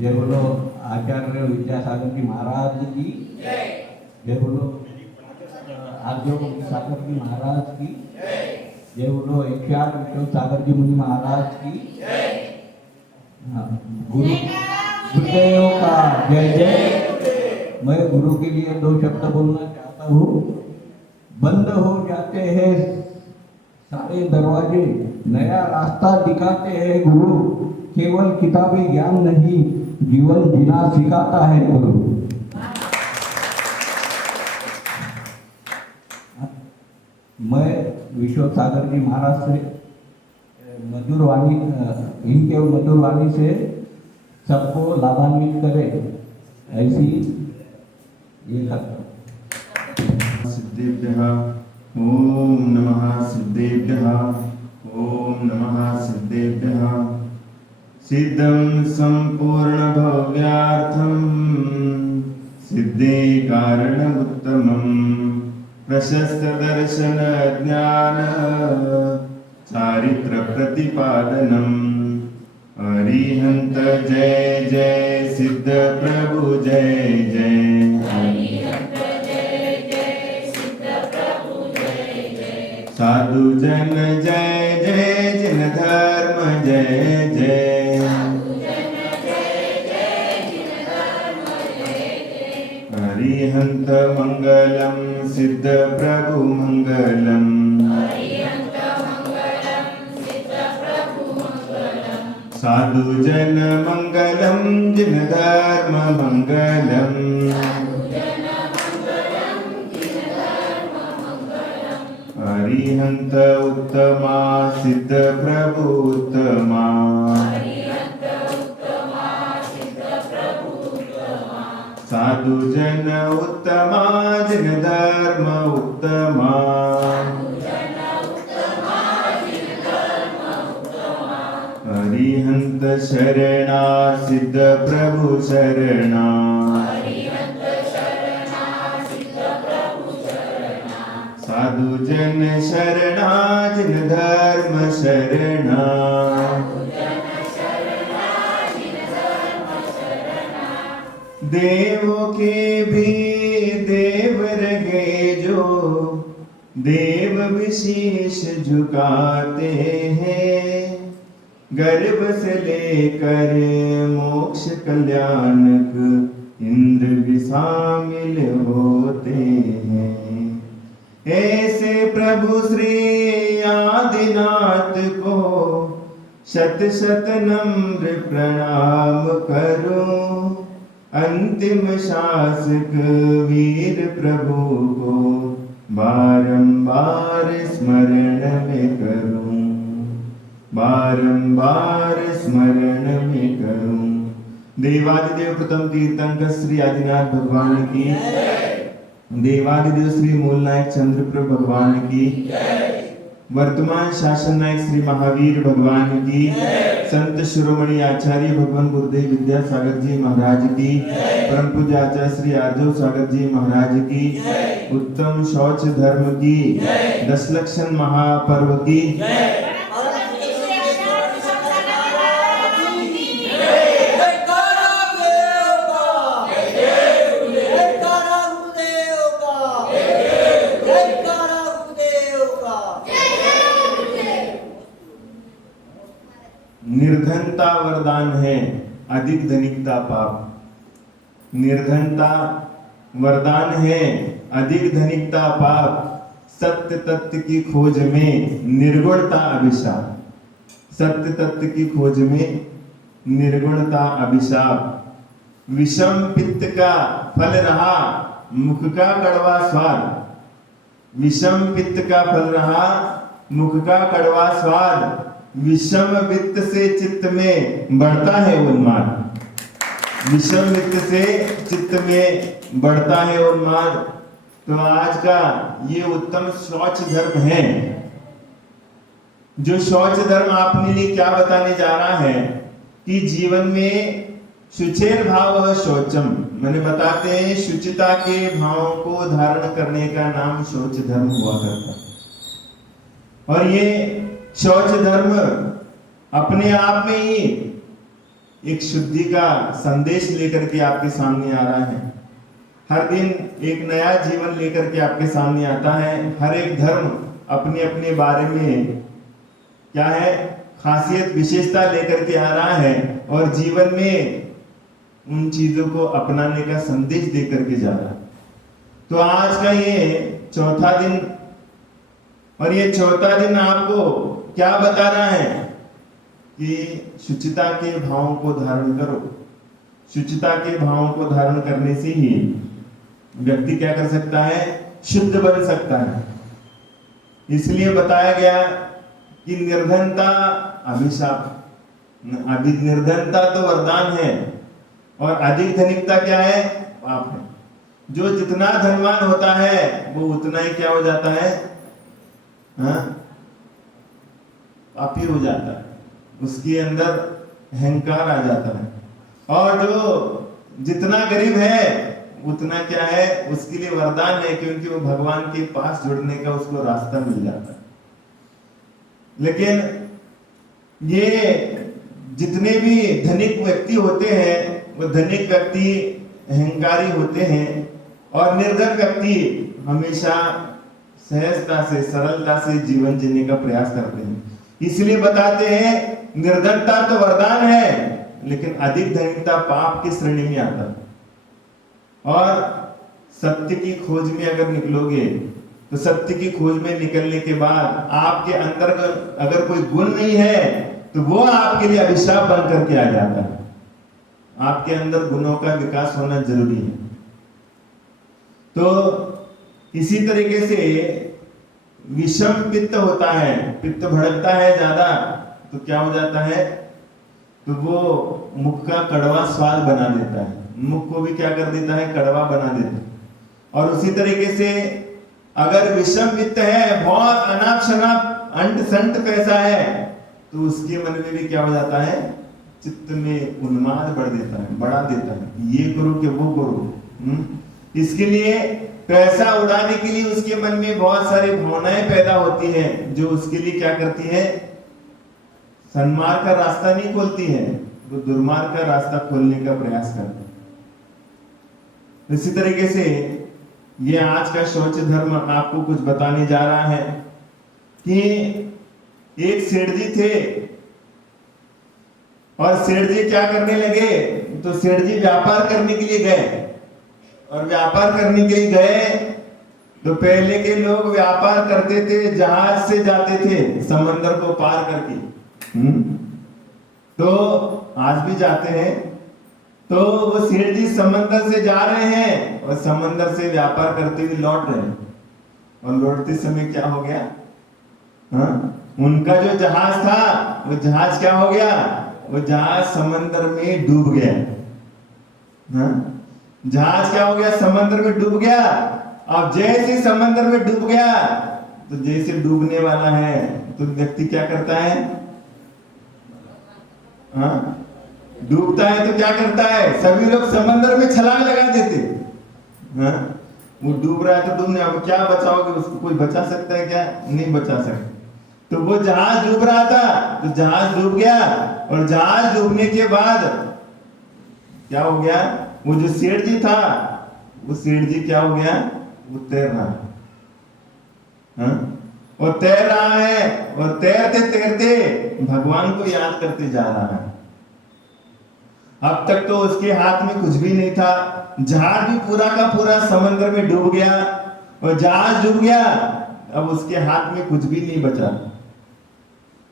जय बोलो आचार्य विद्यासागर जी महाराज की जय बोलो आर्य सागर जी महाराज की जय बोलो 108 विठल सागर जी मुनि महाराज की गुरु गुरुदेव का जय जय। मैं गुरु के लिए 2 शब्द बोलना चाहता हूँ। बंद हो जाते हैं सारे दरवाजे, नया रास्ता दिखाते हैं गुरु। केवल किताबी ज्ञान नहीं, जीवन जीना सिखाता है गुरु। मैं विश्व सागर जी महाराज से मधुर वाणी, इनके मधुर वाणी से सबको लाभान्वित करे, ऐसी ये करता। सिद्धेभ्यः ओम नमः सिद्धेभ्यः ओम नमः सिद्धेभ्यः। सिद्धं संपूर्ण भव्यार्थं सिद्धे कारणमुत्तमं प्रशस्त दर्शन ज्ञान चारित्र प्रतिपादनम्। अरिहंत जय जय सिद्ध प्रभु जय जय। साधु जन जय जय जिन धर्म जय जय। अरिहंत मंगलम सिद्ध प्रभु मंगलम। साधु जन मंगलम जिन धर्म मंगलम। अरिहंत उत्तमा सिद्ध प्रभु उत्तमा। साधु जन उत्तमा जिन धर्म उत्तमा। अरिहंत शरणा सिद्ध प्रभु शरणा। साधु जन शरणा जिन धर्म शरणा। देवों के भी देव रहे जो देव विशेष झुकाते हैं। गर्भ से लेकर मोक्ष कल्याणक इंद्र भी शामिल होते हैं। ऐसे प्रभु श्री आदिनाथ को शत शत नम्र प्रणाम करूं। अंतिम शासक वीर प्रभु को बारंबार स्मरण में करूं। बारंबार स्मरण में करूं। देवादिदेव प्रथम तीर्थंकर श्री आदिनाथ भगवान की, देवादिदेव श्री मूलनायक चंद्रप्रभ भगवान की, वर्तमान शासन नायक श्री महावीर भगवान की, संत शिरोमणि आचार्य भगवान गुरुदेव विद्यासागर जी महाराज की, परम पूज्य आचार्य श्री आर्जव सागर जी महाराज की, उत्तम शौच धर्म की, 10 लक्षण महापर्व की, निर्धनता वरदान है, अधिक धनिकता पाप। निर्धनता वरदान है, अधिक धनिकता पाप। सत्य तत्व की खोज में निर्गुणता अभिशाप। सत्य तत्व की खोज में निर्गुणता अभिशाप। विषम पित्त का फल रहा मुख का कड़वा स्वाद। विषम पित्त का फल रहा मुख का कड़वा स्वाद। विषम वित्त से चित्त में बढ़ता है उन्माद। विषम वित्त से चित्त में बढ़ता है उन्माद। तो आज का ये उत्तम शौच धर्म है। जो शौच धर्म आपने लिए क्या बताने जा रहा है कि जीवन में शुचेर भाव शौचम, मैंने बताते हैं शुचिता के भावों को धारण करने का नाम शौच धर्म हुआ करता। और ये शौच धर्म अपने आप में ही एक शुद्धि का संदेश लेकर के आपके सामने आ रहा है। हर दिन एक नया जीवन लेकर के आपके सामने आता है। हर एक धर्म अपने अपने बारे में क्या है, खासियत विशेषता लेकर के आ रहा है और जीवन में उन चीजों को अपनाने का संदेश दे करके जा रहा है। तो आज का ये चौथा दिन, और ये चौथा दिन आपको क्या बता रहा है कि शुचिता के भावों को धारण करो। शुचिता के भावों को धारण करने से ही व्यक्ति क्या कर सकता है, शुद्ध बन सकता है। इसलिए बताया गया कि निर्धनता अभिशाप, अभी निर्धनता तो वरदान है और अधिक धनिकता क्या है, पाप है। जो जितना धनवान होता है वो उतना ही क्या हो जाता है, पापी हो जाता है, उसके अंदर अहंकार आ जाता है। और जो जितना गरीब है उतना क्या है, उसके लिए वरदान है, क्योंकि वो भगवान के पास जुड़ने का उसको रास्ता मिल जाता है। लेकिन ये जितने भी धनिक व्यक्ति होते हैं वो धनिक व्यक्ति अहंकारी होते हैं और निर्धन व्यक्ति हमेशा सहजता से, सरलता से जीवन जीने का प्रयास करते हैं। इसलिए बताते हैं निर्धनता तो वरदान है, लेकिन अधिक धनिकता पाप की श्रेणी में आता है। और सत्य की खोज में अगर निकलोगे तो सत्य की खोज में निकलने के बाद आपके अंदर अगर कोई गुण नहीं है तो वो आपके लिए अभिशाप बन करके आ जाता है। आपके अंदर गुणों का विकास होना जरूरी है। तो इसी तरीके से विषम पित्त होता है, पित्त भड़कता है ज्यादा तो क्या हो जाता है, तो वो मुख का कड़वा स्वाद बना देता है, मुख को भी क्या कर देता है, कड़वा बना देता है। और उसी तरीके से अगर विषम वित्त है, बहुत अनाप शनाप अंट संट पैसा है, तो उसके मन में भी क्या हो जाता है, चित्त में उन्माद बढ़ देता है, बढ़ा देता है, ये करो कि वो करो। इसके लिए पैसा उड़ाने के लिए उसके मन में बहुत सारी भावनाएं पैदा होती हैं, जो उसके लिए क्या करती है, सन्मार्ग का रास्ता नहीं खोलती है, वो दुर्मार्ग का रास्ता खोलने का प्रयास करती है। इसी तरीके से ये आज का शौच धर्म आपको कुछ बताने जा रहा है कि एक सेठ जी थे और सेठ जी क्या करने लगे, तो सेठ जी व्यापार करने के लिए गए। और व्यापार करने के लिए गए तो पहले के लोग व्यापार करते थे, जहाज से जाते थे समंदर को पार करके। तो आज भी जाते हैं। तो वो सेठ जी समंदर से जा रहे हैं और समंदर से व्यापार करते हुए लौट रहे हैं। और लौटते समय क्या हो गया, उनका जो जहाज था वो जहाज क्या हो गया, वो जहाज समंदर में डूब गया। जहाज क्या हो गया, समंदर में डूब गया। अब जैसे समंदर में डूब गया तो जैसे डूबने वाला है तो व्यक्ति क्या करता है, डूबता है तो क्या करता है, सभी लोग समंदर में छलांग लगा देते। वो डूब रहा है तो डूबने, अब क्या बचाओगे उसको, कोई बचा सकता है क्या, नहीं बचा सकता। तो वो जहाज डूब रहा था तो जहाज डूब गया। और जहाज डूबने के बाद क्या हो गया, वो जो सेठ जी था वो सेठ जी क्या हो गया, वो तैर रहा है। और तैर रहा है और तैरते तैरते भगवान को याद करते जा रहा है। अब तक तो उसके हाथ में कुछ भी नहीं था, जहाज भी पूरा का पूरा समंदर में डूब गया और जहाज डूब गया, अब उसके हाथ में कुछ भी नहीं बचा।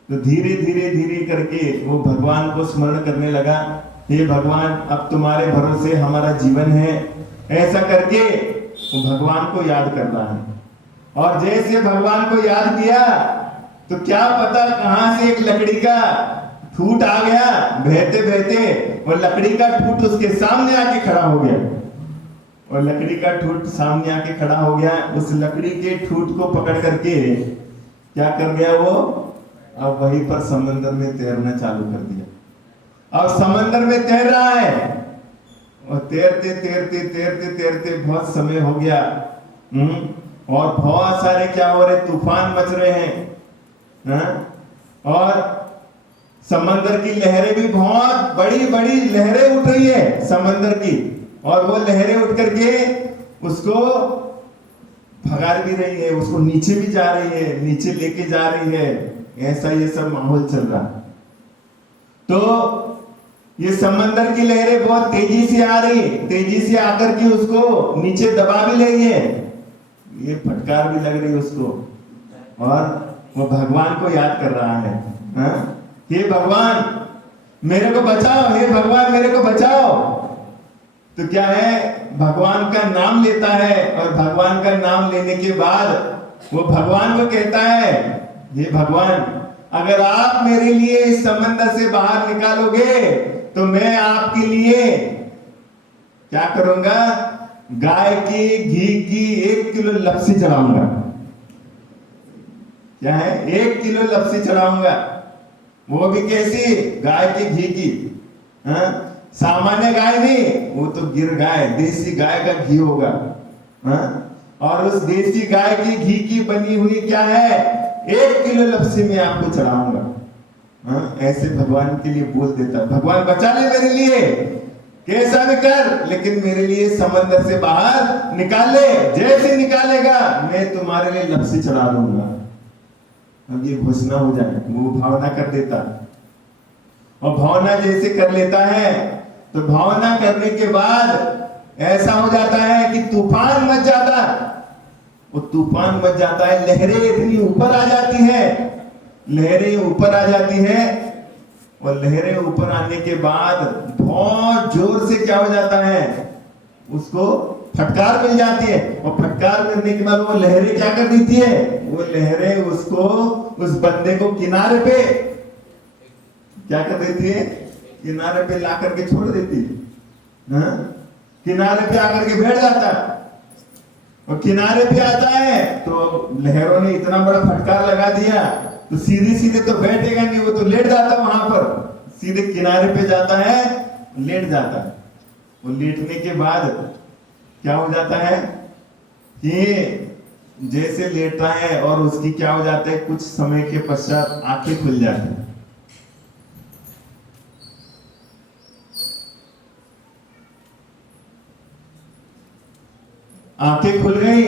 तो धीरे धीरे धीरे करके वो भगवान को स्मरण करने लगा, हे भगवान अब तुम्हारे भरोसे हमारा जीवन है। ऐसा करके वो भगवान को याद कर रहा है। और जैसे भगवान को याद किया तो क्या पता कहां से एक लकड़ी का ठूट आ गया बहते बहते, और लकड़ी का ठूट उसके सामने आके खड़ा हो गया। और लकड़ी का ठूट सामने आके खड़ा हो गया, उस लकड़ी के ठूट को पकड़ करके क्या कर गया वो, अब वहीं पर समंदर में तैरना चालू कर दिया। अब समंदर में तैर रहा है और तैरते तैरते तैरते तैरते बहुत समय हो गया। और बहुत सारे क्या हो रहे, तूफान मच रहे हैं। और समंदर की लहरें भी बहुत बड़ी बड़ी लहरें उठ रही है समंदर की, और वो लहरें उठ करके उसको भगा भी रही है, उसको नीचे भी जा रही है, नीचे लेके जा रही है। ऐसा ये सब माहौल चल रहा। तो ये समंदर की लहरें बहुत तेजी से आ रही, तेजी से आकर के उसको नीचे दबा भी रही है, ये फटकार भी लग रही है उसको, और वो भगवान को याद कर रहा है, हाँ? हे भगवान मेरे को बचाओ, हे भगवान मेरे को बचाओ। तो क्या है, भगवान का नाम लेता है, और भगवान का नाम लेने के बाद वो भगवान को कहता है, हे भगवान अगर आप मेरे लिए इस समंदर से बाहर निकालोगे तो मैं आपके लिए क्या करूंगा, गाय की घी की 1 किलो लपसी चढ़ाऊंगा। क्या है, 1 किलो लपसी चढ़ाऊंगा, वो भी कैसी, गाय की घी की, हाँ? सामान्य गाय नहीं, वो तो गिर गाय, देसी गाय का घी होगा, हाँ? और उस देसी गाय की घी की बनी हुई क्या है, 1 किलो लपसी में आपको चढ़ाऊंगा, हाँ? ऐसे भगवान के लिए बोल देता, भगवान बचा ले मेरे लिए, कैसा भी कर, लेकिन मेरे लिए समंदर से बाहर निकाल ले, जैसे निकालेगा मैं तुम्हारे लिए लपसी चढ़ा दूंगा। अब ये घोषणा हो जाए, वो भावना कर देता, और भावना जैसे कर लेता है तो भावना करने के बाद ऐसा हो जाता है कि तूफान मच जाता, वो तूफान मच जाता है, लहरें इतनी ऊपर आ जाती है, लहरें ऊपर आ जाती है, और लहरें ऊपर आने के बाद बहुत जोर से क्या हो जाता है, उसको फटकार मिल जाती है, और फटकार मिलने के बाद वो लहरें क्या कर देती है, वो लहरें उसको, उस बंदे को किनारे पे क्या कर देती है, किनारे पे ला करके छोड़ देती है, हाँ? किनारे पे आकर के बैठ जाता है, और किनारे पे आता है तो लहरों ने इतना बड़ा फटकार लगा दिया, तो सीधे सीधे तो बैठेगा नहीं, वो तो लेट जाता वहां पर, सीधे किनारे पे जाता है, लेट जाता है। वो लेटने के बाद क्या हो जाता है कि जैसे लेटा है और उसकी क्या हो जाता है, कुछ समय के पश्चात आंखें खुल जाती है। आंखें खुल गई।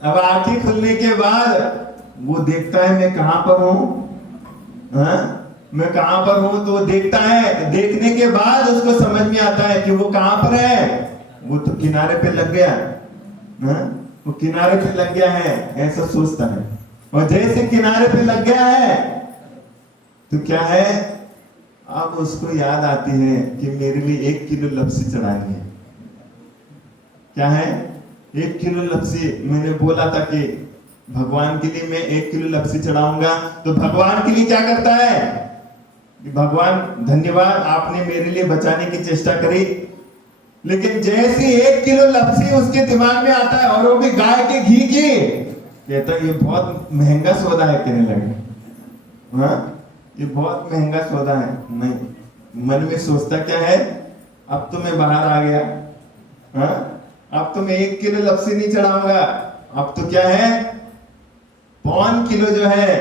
अब आंखें खुलने के बाद वो देखता है मैं कहां पर हूं, हाँ? मैं कहां पर हूं, तो वो देखता है, देखने के बाद उसको समझ में आता है कि वो कहां पर है, वो तो किनारे पे लग गया, हाँ? वो किनारे पे लग गया है, ऐसा सोचता है, और जैसे किनारे पे लग गया है तो क्या है, अब उसको याद आती है कि मेरे लिए 1 किलो लपसी चढ़ानी है। क्या है, 1 किलो लपसी, मैंने बोला था कि भगवान के लिए मैं 1 किलो लपसी चढ़ाऊंगा, तो भगवान के लिए क्या करता है, भगवान धन्यवाद आपने मेरे लिए बचाने की चेष्टा करी, लेकिन जैसे 1 किलो लपसी उसके दिमाग में आता है, और वो भी गाय के घी की, कहता ये बहुत महंगा सौदा है, कहने लगे, हाँ ये बहुत महंगा सौदा है। नहीं, मन में सोचता क्या है, अब तो मैं बाहर आ गया, हाँ अब तो मैं 1 किलो लपसी नहीं चढ़ाऊंगा, अब तो क्या है, 5 किलो जो है,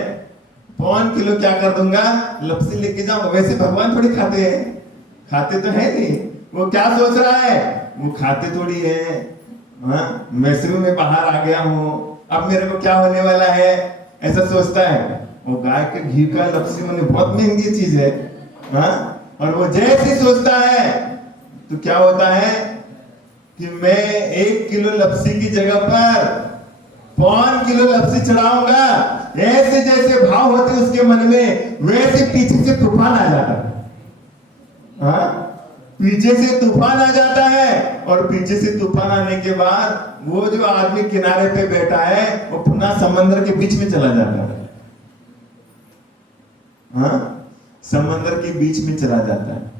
5 किलो क्या कर दूंगा, लपसी लेके जाऊंगा। वैसे भगवान थोड़ी खाते हैं, खाते तो है नहीं, वो क्या सोच रहा है, वो खाते थोड़ी है, हाँ वैसे भी मैं बाहर आ गया हूं, अब मेरे को क्या होने वाला है, ऐसा सोचता है। वो गाय के घी का लपसी मैंने बहुत महंगी चीज है, हाँ? और वो जैसे सोचता है तो क्या होता है कि मैं 1 किलो लपसी की जगह पर 5 किलो लपसी चढ़ाऊंगा। ऐसे जैसे भाव होते उसके मन में, वैसे पीछे से तूफान आ जाता है, हाँ? पीछे से तूफान आ जाता है, और पीछे से तूफान आने के बाद वो जो आदमी किनारे पे बैठा है वो पुनः समंदर के बीच में चला जाता है, हाँ? समंदर के बीच में चला जाता है,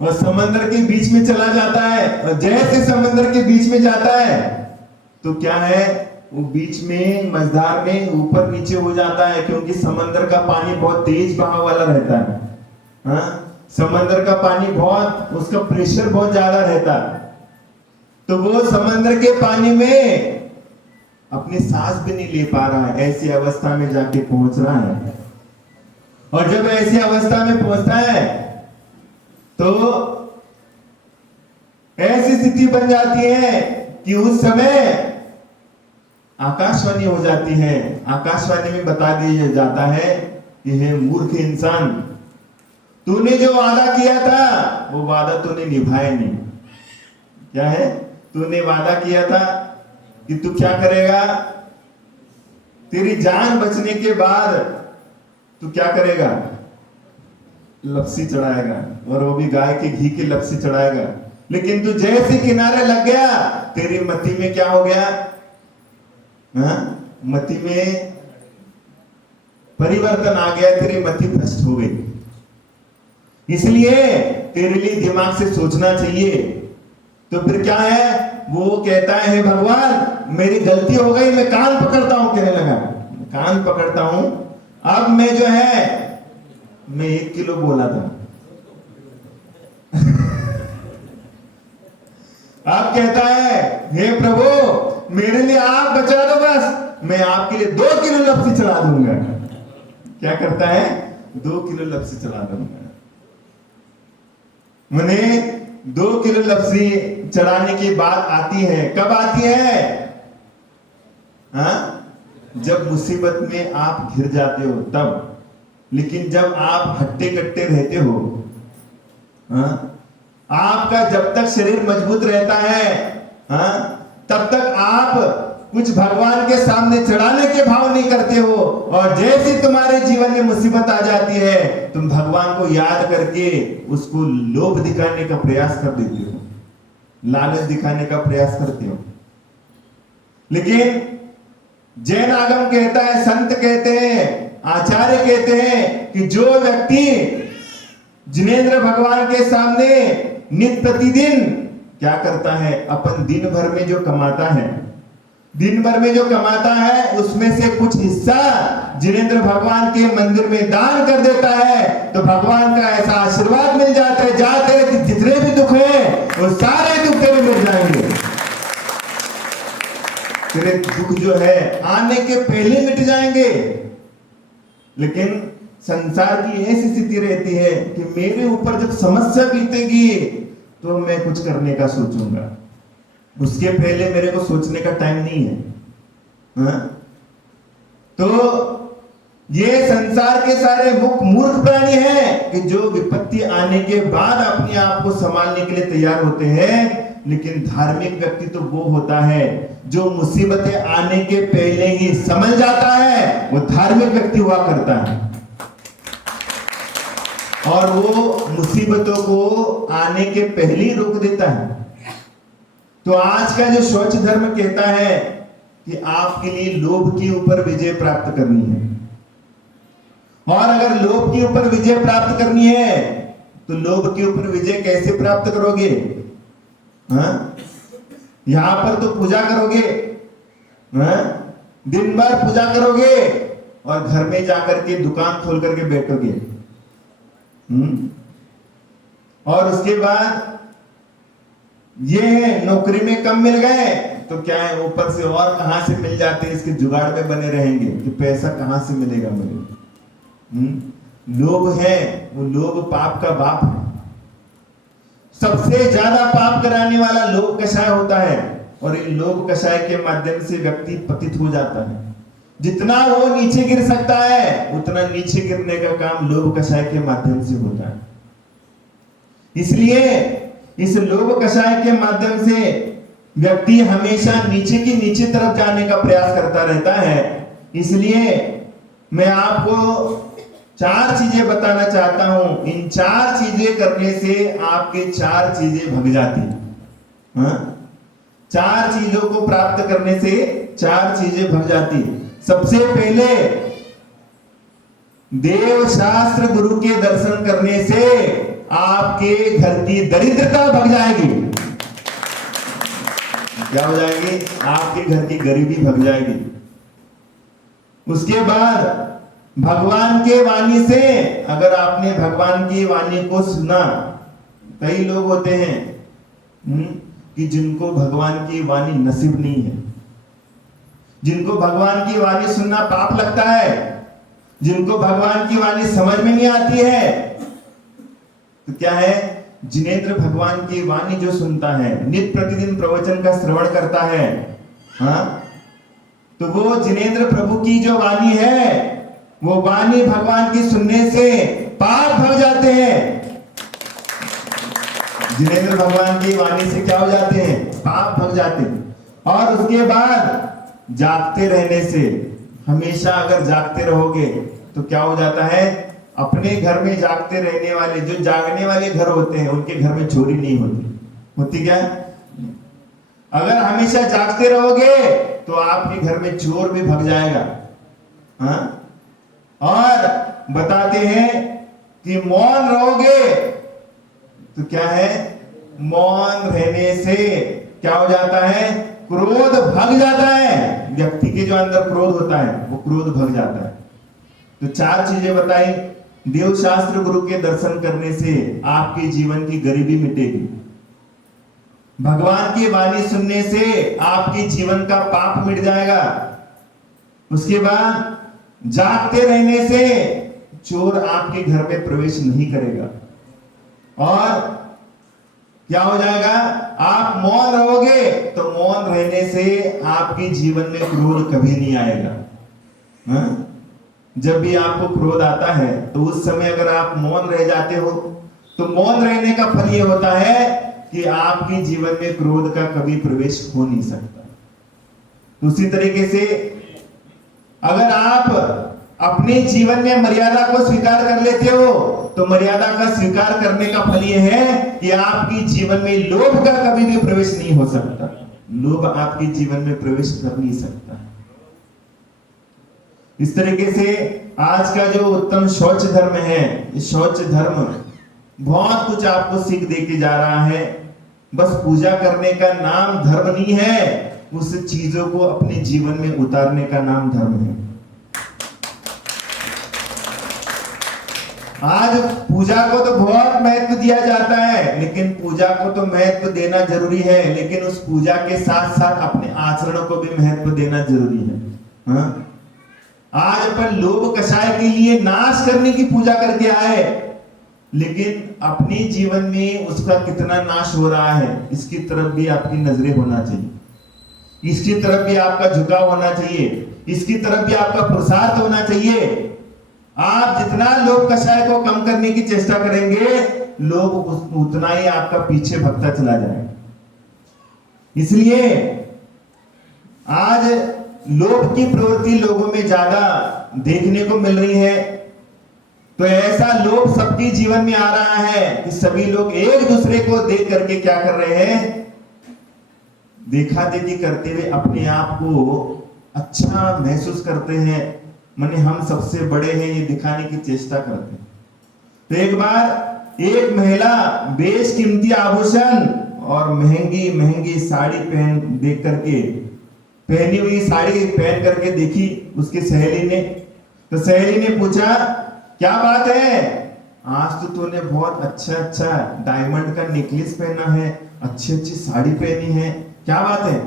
और समंदर के बीच में चला जाता है, और जैसे समंदर के बीच में जाता है तो क्या है, वो बीच में मझधार में ऊपर नीचे हो जाता है, क्योंकि समंदर का पानी बहुत तेज बहाव वाला रहता है, हाँ? समंदर का पानी बहुत, उसका प्रेशर बहुत ज्यादा रहता है, तो वो समंदर के पानी में अपनी सांस भी नहीं ले पा रहा है, ऐसी अवस्था में जाके पहुंच रहा है। और जब ऐसी अवस्था में पहुंचता है तो ऐसी स्थिति बन जाती है कि उस समय आकाशवाणी हो जाती है। आकाशवाणी में बता दिया जाता है कि हे मूर्ख इंसान, तूने जो वादा किया था वो वादा तूने निभाया नहीं। क्या है? तूने वादा किया था कि तू क्या करेगा, तेरी जान बचने के बाद तू क्या करेगा, लपसी चढ़ाएगा, और वो भी गाय के घी की लपसी चढ़ाएगा। लेकिन तू जैसे किनारे लग गया, तेरी मति में क्या हो गया? मति में परिवर्तन आ गया, तेरी मति भ्रष्ट हो गई। इसलिए तेरे लिए दिमाग से सोचना चाहिए। तो फिर क्या है, वो कहता है हे भगवान मेरी गलती हो गई, मैं कान पकड़ता हूं, कहने लगा कान पकड़ता हूं, अब मैं जो है मैं 1 किलो बोला था अब कहता है हे प्रभु मेरे लिए आप बचा दो, बस मैं आपके लिए 2 किलो लपसी चढ़ा दूंगा। क्या करता है? 2 किलो लपसी चढ़ा दूंगा। मैंने 2 किलो लपसी चढ़ाने की बात आती है। कब आती है? जब मुसीबत में आप घिर जाते हो तब। लेकिन जब आप हट्टे कट्टे रहते हो, आपका जब तक शरीर मजबूत रहता है, तब तक आप कुछ भगवान के सामने चढ़ाने के भाव नहीं करते हो। और जैसे तुम्हारे जीवन में मुसीबत आ जाती है, तुम भगवान को याद करके उसको लोभ दिखाने का प्रयास कर देते हो, लालच दिखाने का प्रयास करते हो। लेकिन जैन आगम कहता है, संत कहते हैं, आचार्य कहते हैं कि जो व्यक्ति जिनेंद्र भगवान के सामने नित्य प्रतिदिन क्या करता है, अपन दिन भर में जो कमाता है, दिन भर में जो कमाता है उसमें से कुछ हिस्सा जिनेंद्र भगवान के मंदिर में दान कर देता है, तो भगवान का ऐसा आशीर्वाद मिल जाता है, जा तेरे जितने भी दुख हैं वो सारे दुख तेरे मिट जाएंगे। तेरे दुख जो है आने के पहले मिट जाएंगे। लेकिन संसार की ऐसी स्थिति रहती है कि मेरे ऊपर जब समस्या बीतेगी तो मैं कुछ करने का सोचूंगा, उसके पहले मेरे को सोचने का टाइम नहीं है। तो ये संसार के सारे मूर्ख प्राणी हैं कि जो विपत्ति आने के बाद अपने आप को संभालने के लिए तैयार होते हैं। लेकिन धार्मिक व्यक्ति तो वो होता है जो मुसीबतें आने के पहले ही समझ जाता है, वो धार्मिक व्यक्ति हुआ करता है। और वो मुसीबतों को आने के पहले ही रोक देता है। तो आज का जो स्वच्छ धर्म कहता है कि आपके लिए लोभ के ऊपर विजय प्राप्त करनी है, और अगर लोभ के ऊपर विजय प्राप्त करनी है तो लोभ के ऊपर विजय कैसे प्राप्त करोगे? यहां पर तो पूजा करोगे, दिन भर पूजा करोगे और घर में जाकर के दुकान खोल करके बैठोगे, और उसके बाद ये नौकरी में कम मिल गए तो क्या है, ऊपर से और कहां से मिल जाते हैं, इसके जुगाड़ में बने रहेंगे कि पैसा कहां से मिलेगा मुझे। लोभ है, वो लोभ पाप का बाप है। सबसे ज्यादा पाप कराने वाला लोभ कषाय होता है, और इन लोभ कषाय के माध्यम से व्यक्ति पतित हो जाता है। जितना वो नीचे गिर सकता है उतना नीचे गिरने का काम लोभ कषाय के माध्यम से होता है। इसलिए इस लोभ कषाय के माध्यम से व्यक्ति हमेशा नीचे की नीचे तरफ जाने का प्रयास करता रहता है। इसलिए मैं आपको 4 चीजें बताना चाहता हूं। इन 4 चीजें करने से आपके 4 चीजें भग जाती हैं। 4 चीजों को प्राप्त करने से 4 चीजें भग जाती। सबसे पहले देव शास्त्र गुरु के दर्शन करने से आपके घर की दरिद्रता भग जाएगी। क्या हो जाएगी? आपके घर की गरीबी भग जाएगी। उसके बाद भगवान के वाणी से, अगर आपने भगवान की वाणी को सुना, कई लोग होते हैं कि जिनको भगवान की वाणी नसीब नहीं है, जिनको भगवान की वाणी सुनना पाप लगता है, जिनको भगवान की वाणी समझ में नहीं आती है, तो क्या है, जिनेंद्र भगवान की वाणी जो सुनता है, नित्य प्रतिदिन प्रवचन का श्रवण करता है, हाँ, तो वो जिनेंद्र प्रभु की जो वाणी है, वो वाणी भगवान की सुनने से पाप भग जाते हैं। जिनेंद्र भगवान की वाणी से क्या हो जाते हैं, पाप भग जाते हैं। और उसके बाद जागते रहने से, हमेशा अगर जागते रहोगे तो क्या हो जाता है, अपने घर में जागते रहने वाले, जो जागने वाले घर होते हैं, उनके घर में चोरी नहीं होती। होती क्या? अगर हमेशा जागते रहोगे तो आपके घर में चोर भी भग जाएगा। हाँ? और बताते हैं कि मौन रहोगे तो क्या है, मौन रहने से क्या हो जाता है, क्रोध भग जाता है। व्यक्ति के जो अंदर क्रोध होता है वो क्रोध भग जाता है। तो 4 चीजें बताई। देव शास्त्र गुरु के दर्शन करने से आपके जीवन की गरीबी मिटेगी। भगवान की वाणी सुनने से आपके जीवन का पाप मिट जाएगा। उसके बाद जागते रहने से चोर आपके घर में प्रवेश नहीं करेगा। और क्या हो जाएगा, आप मौन रहोगे तो मौन रहने से आपके जीवन में क्रोध कभी नहीं आएगा। हाँ? जब भी आपको क्रोध आता है तो उस समय अगर आप मौन रह जाते हो तो मौन रहने का फल ये होता है कि आपके जीवन में क्रोध का कभी प्रवेश हो नहीं सकता। उसी तरीके से अगर आप अपने जीवन में मर्यादा को स्वीकार कर लेते हो तो मर्यादा का स्वीकार करने का फल यह है कि आपके जीवन में लोभ का कभी भी प्रवेश नहीं हो सकता। लोभ आपके जीवन में प्रवेश कर नहीं सकता। इस तरीके से आज का जो उत्तम शौच धर्म है, इस शौच धर्म बहुत कुछ आपको सीख दे के जा रहा है। बस पूजा करने का नाम धर्म नहीं है, उस चीजों को अपने जीवन में उतारने का नाम धर्म है। आज पूजा को तो बहुत महत्व दिया जाता है, लेकिन पूजा को तो महत्व देना जरूरी है, लेकिन उस पूजा के साथ साथ अपने आचरणों को भी महत्व देना जरूरी है। हाँ? आज अपन लोभ कषाय के लिए नाश करने की पूजा करके आए, लेकिन अपने जीवन में उसका कितना नाश हो रहा है इसकी तरफ भी आपकी नजरें होना चाहिए, इसकी तरफ भी आपका झुकाव होना चाहिए, इसकी तरफ भी आपका पुरुषार्थ होना चाहिए। आप जितना लोभ कषाय को कम करने की चेष्टा करेंगे, लोभ उतना ही आपका पीछे भगता चला जाएगा। इसलिए आज लोभ की प्रवृत्ति लोगों में ज्यादा देखने को मिल रही है। तो ऐसा लोभ सबके जीवन में आ रहा है कि सभी लोग एक दूसरे को देख करके क्या कर रहे हैं, देखा देखी करते हुए अपने आप को अच्छा महसूस करते हैं, माने हम सबसे बड़े हैं ये दिखाने की चेष्टा करते हैं। तो एक बार एक महिला बेशकीमती आभूषण और महंगी महंगी साड़ी देख करके, पहनी हुई साड़ी पहन करके देखी उसकी सहेली ने। तो सहेली ने पूछा, क्या बात है, आज तो तूने बहुत अच्छा डायमंड का नेकलेस पहना है, अच्छी साड़ी पहनी है, क्या बात है,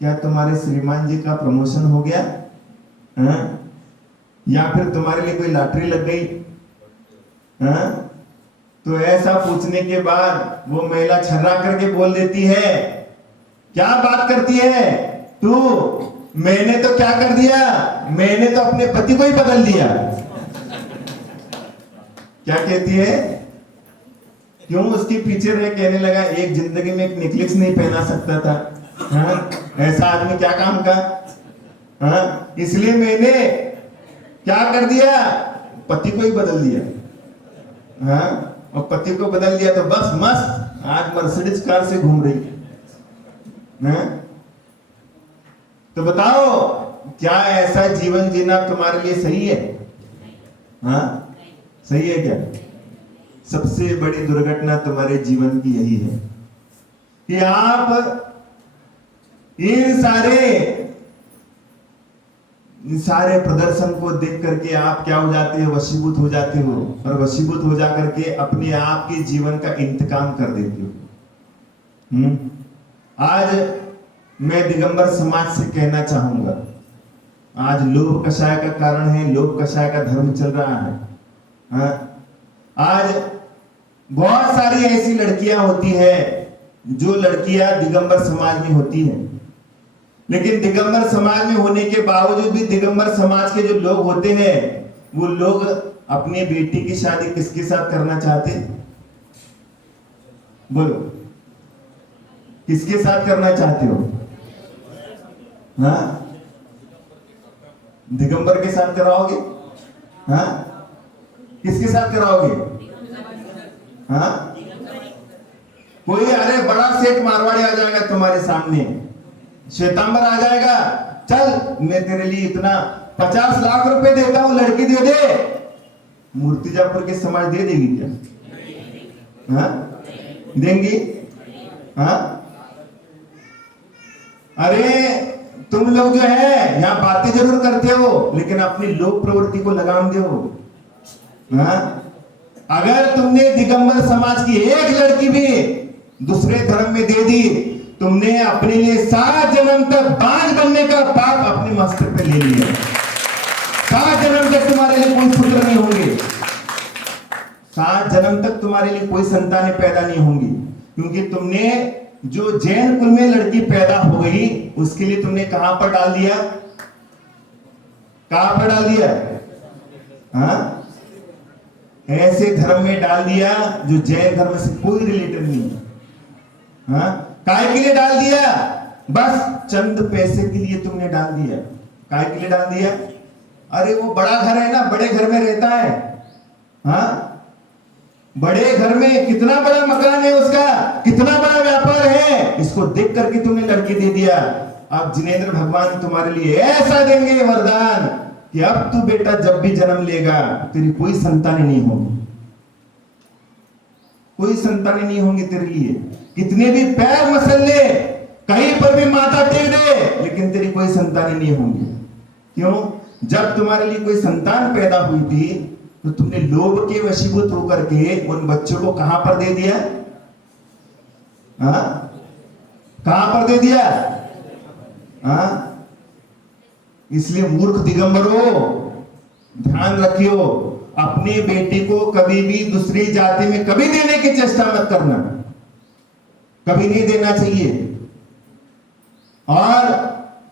क्या तुम्हारे श्रीमान जी का प्रमोशन हो गया? हाँ? या फिर तुम्हारे लिए कोई लॉटरी लग गई? हाँ? तो ऐसा पूछने के बाद वो महिला छर्रा करके बोल देती है, क्या बात करती है तू, मैंने तो क्या कर दिया, मैंने तो अपने पति को ही बदल दिया। क्या कहती है? क्यों? उसके पीछे रह कहने लगा, एक जिंदगी में एक नेकलेस नहीं पहना सकता था? हाँ? ऐसा आदमी क्या काम का? हाँ? इसलिए मैंने क्या कर दिया, पति को ही बदल दिया। हाँ? और पति को बदल दिया तो बस मस्त आज मर्सिडीज कार से घूम रही है। हाँ? तो बताओ, क्या ऐसा जीवन जीना तुम्हारे लिए सही है? हाँ? सही है क्या? सबसे बड़ी दुर्घटना तुम्हारे जीवन की यही है कि आप इन सारे प्रदर्शन को देख करके आप क्या हो जाते हो, वशीभूत हो जाते हो, और वशीभूत हो जा करके अपने आप के जीवन का इंतकाम कर देते हो। आज मैं दिगंबर समाज से कहना चाहूंगा आज लोभ कषाय का कारण है, लोभ कषाय का धर्म चल रहा है। हाँ? आज बहुत सारी ऐसी लड़कियां होती है जो लड़कियां दिगंबर समाज में होती हैं, लेकिन दिगंबर समाज में होने के बावजूद भी दिगंबर समाज के जो लोग होते हैं वो लोग अपनी बेटी की शादी किसके साथ करना चाहते हैं? बोलो, किसके साथ करना चाहते हो? हाँ, दिगंबर के साथ कराओगे? हाँ, किसके साथ कराओगे? हाँ, कोई अरे बड़ा सेठ मारवाड़ी आ जाएगा तुम्हारे सामने, श्वेतांबर आ जाएगा, चल मैं तेरे लिए इतना 50 लाख रुपए देता हूं, लड़की दे दे। मूर्तिजापुर के समाज दे देगी क्या? हाँ, देंगी? हाँ, अरे तुम लोग जो है यहाँ बातें जरूर करते हो लेकिन अपनी लोक प्रवृत्ति को लगाम दो। हाँ, अगर तुमने दिगंबर समाज की एक लड़की भी दूसरे धर्म में दे दी, तुमने अपने लिए 7 जन्म तक बांझ बनने का पाप अपने मस्तक पे ले लिया। 7 जन्म तक तुम्हारे लिए कोई पुत्र नहीं होंगे, 7 जन्म तक तुम्हारे लिए कोई संतानें पैदा नहीं होंगी, क्योंकि तुमने जो जैन कुल में लड़की पैदा हो गई उसके लिए तुमने कहां पर डाल दिया? कहां पर डाल दिया? हाँ, ऐसे धर्म में डाल दिया जो जैन धर्म से कोई रिलेटेड नहीं है। हाँ, काय के लिए डाल दिया? बस चंद पैसे के लिए तुमने डाल दिया। काय के लिए डाल दिया? अरे वो बड़ा घर है ना, बड़े घर में रहता है। हाँ, बड़े घर में कितना बड़ा मकान है उसका, कितना बड़ा व्यापार है, इसको देख करके तुमने लड़की दे दिया। अब जिनेंद्र भगवान तुम्हारे लिए ऐसा देंगे वरदान कि अब तू बेटा जब भी जन्म लेगा तेरी कोई संतानें नहीं होगी, कोई संतानें नहीं होंगी तेरे लिए। कितने भी पैर मसल ले, कहीं पर भी माथा टेक दे, लेकिन तेरी कोई संतानें नहीं होंगी। क्यों? जब तुम्हारे लिए कोई संतान पैदा हुई थी तो तुमने लोभ के वशीभूत होकर के उन बच्चों को कहां पर दे दिया? हाँ, कहां पर दे दिया? हाँ, इसलिए मूर्ख दिगंबरों ध्यान रखियो, अपनी बेटी को कभी भी दूसरी जाति में कभी देने की चेष्टा मत करना, कभी नहीं देना चाहिए। और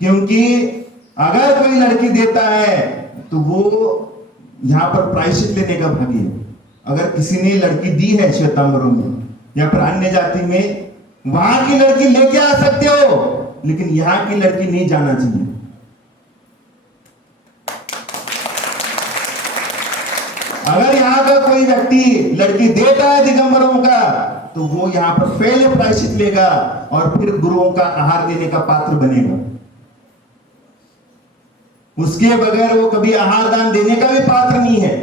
क्योंकि अगर कोई लड़की देता है तो वो यहां पर प्रायश्चित लेने का भागी है। अगर किसी ने लड़की दी है श्वेतांबरों में या फिर अन्य जाति में, वहां की लड़की लेके आ सकते हो, लेकिन यहां की लड़की नहीं जाना चाहिए। अगर यहां का कोई व्यक्ति लड़की देता है दिगंबरों का तो वो यहां पर पहले प्रायश्चित लेगा और फिर गुरुओं का आहार देने का पात्र बनेगा। उसके बगैर वो कभी आहार दान देने का भी पात्र नहीं है,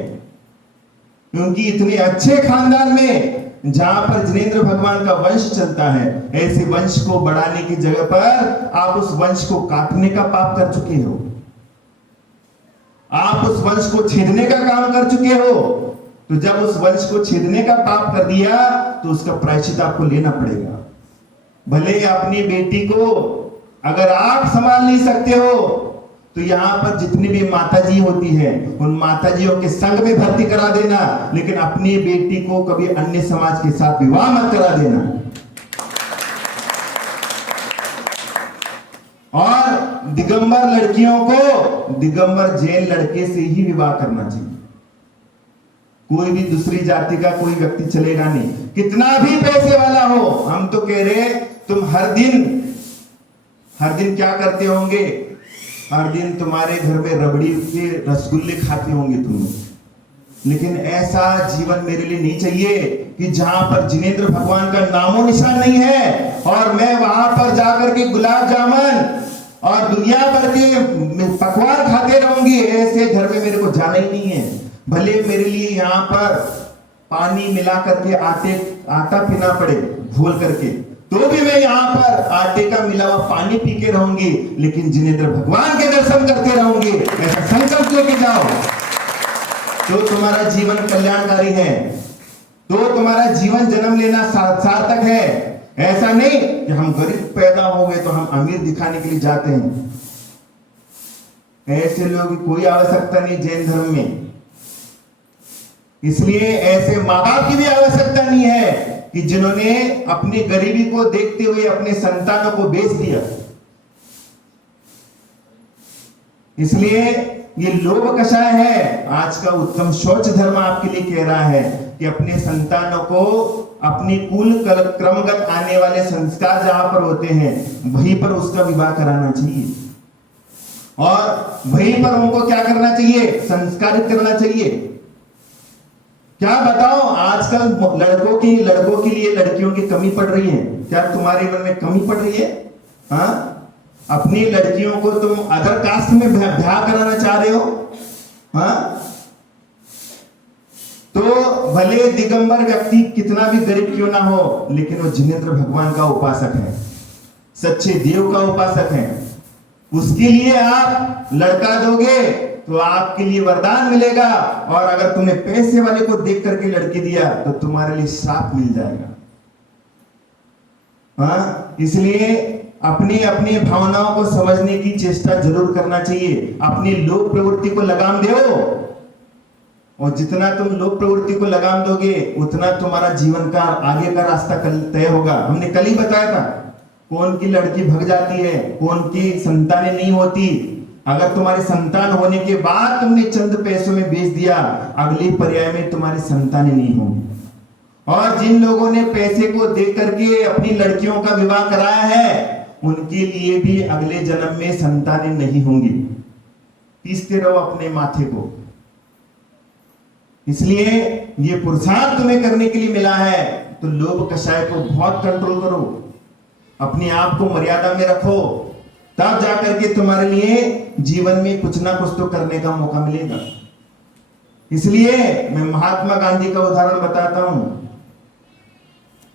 क्योंकि इतने अच्छे खानदान में जहां पर जिनेंद्र भगवान का वंश चलता है, ऐसे वंश को बढ़ाने की जगह पर आप उस वंश को काटने का पाप कर चुके हो, आप उस वंश को छेदने का काम कर चुके हो। तो जब उस वंश को छेदने का पाप कर दिया तो उसका प्रायश्चित आपको लेना पड़ेगा। भले अपनी बेटी को अगर आप संभाल नहीं सकते हो तो यहां पर जितनी भी माताजी होती है उन माताजियों के संग में भर्ती करा देना, लेकिन अपनी बेटी को कभी अन्य समाज के साथ विवाह मत करा देना। और दिगंबर लड़कियों को दिगंबर जैन लड़के से ही विवाह करना चाहिए। कोई भी दूसरी जाति का कोई व्यक्ति चलेगा नहीं, कितना भी पैसे वाला हो। हम तो कह रहे तुम हर दिन क्या करते होंगे? हर दिन तुम्हारे घर में रबड़ी के रसगुल्ले खाते होंगे तुम, लेकिन ऐसा जीवन मेरे लिए नहीं चाहिए कि जहां पर जिनेंद्र भगवान का नामो निशान नहीं है और मैं वहां पर जाकर के गुलाब जामुन और दुनिया भर के पकवान खाते रहूंगी। ऐसे घर में मेरे को जाना ही नहीं है। भले मेरे लिए यहाँ पर पानी मिला करके आटा पीना पड़े घोल करके, तो भी मैं यहाँ पर आटे का मिला हुआ पानी पी के रहूंगी, लेकिन जिनेंद्र भगवान के दर्शन करते रहूंगी। ऐसा संकल्प लेके जाओ तो तुम्हारा जीवन कल्याणकारी है, तो तुम्हारा जीवन जन्म लेना सार्थक है। ऐसा नहीं कि हम गरीब पैदा हो गए तो हम अमीर दिखाने के लिए जाते हैं। ऐसे लोगों की कोई आवश्यकता नहीं जैन धर्म में। इसलिए ऐसे माँ बाप की भी आवश्यकता नहीं है कि जिन्होंने अपनी गरीबी को देखते हुए अपने संतानों को बेच दिया। इसलिए ये लोभ कषाय है। आज का उत्तम शौच धर्म आपके लिए कह रहा है कि अपने संतानों को अपनी कुल क्रमगत आने वाले संस्कार जहां पर होते हैं वहीं पर उसका विवाह कराना चाहिए और वहीं पर उनको क्या करना चाहिए, संस्कारित करना चाहिए। क्या बताओ, आजकल लड़कों के लिए लड़कियों की कमी पड़ रही है। क्या तुम्हारे मन में कमी पड़ रही है? हाँ, अपनी लड़कियों को तुम अदर कास्ट में ब्याह कराना चाह रहे हो। हाँ, तो भले दिगंबर व्यक्ति कितना भी गरीब क्यों ना हो, लेकिन वो जिनेंद्र भगवान का उपासक है, सच्चे देव का उपासक है। उसके लिए आप लड़का दोगे तो आपके लिए वरदान मिलेगा, और अगर तुमने पैसे वाले को देख करके लड़की दिया तो तुम्हारे लिए श्राप मिल जाएगा। हाँ, इसलिए अपनी अपनी भावनाओं को समझने की चेष्टा जरूर करना चाहिए। अपनी लोक प्रवृत्ति को लगाम दो, और जितना तुम लोक प्रवृत्ति को लगाम दोगे उतना तुम्हारा जीवन का आगे का रास्ता तय होगा। हमने कल ही बताया था कौन की लड़की भग जाती है, कौन की संतानें नहीं होती। अगर तुम्हारी संतान होने के बाद तुमने चंद पैसों में बेच दिया, अगले पर्याय में तुम्हारी संतानें नहीं होंगी। और जिन लोगों ने पैसे को देख करके अपनी लड़कियों का विवाह कराया है, उनके लिए भी अगले जन्म में संतानें नहीं होंगी। पीसते रहो अपने माथे को। इसलिए ये पुरुषार्थ तुम्हें करने के लिए मिला है, तो लोभ कषाय को बहुत कंट्रोल करो, अपने आप को मर्यादा में रखो, तब जाकर के तुम्हारे लिए जीवन में कुछ ना कुछ तो करने का मौका मिलेगा। इसलिए मैं महात्मा गांधी का उदाहरण बताता हूं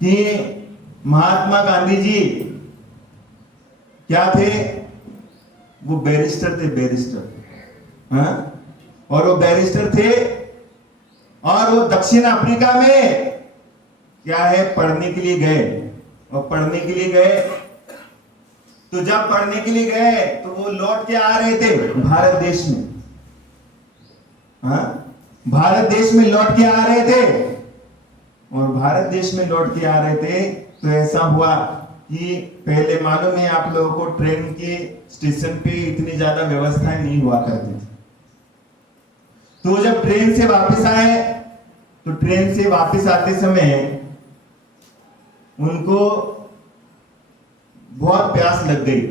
कि महात्मा गांधी जी क्या थे, वो बैरिस्टर थे, बैरिस्टर। हाँ? और वो बैरिस्टर थे और वो दक्षिण अफ्रीका में क्या है, पढ़ने के लिए गए। और पढ़ने के लिए गए तो जब पढ़ने के लिए गए तो वो लौट के आ रहे थे भारत देश में। हाँ? भारत देश में लौट के आ रहे थे, और भारत देश में लौट के आ रहे थे तो ऐसा हुआ कि पहले मालूम है आप लोगों को, ट्रेन के स्टेशन पे इतनी ज्यादा व्यवस्थाएं नहीं हुआ करती थी। तो जब ट्रेन से वापस आए तो ट्रेन से वापस आते समय उनको बहुत प्यास लग गई,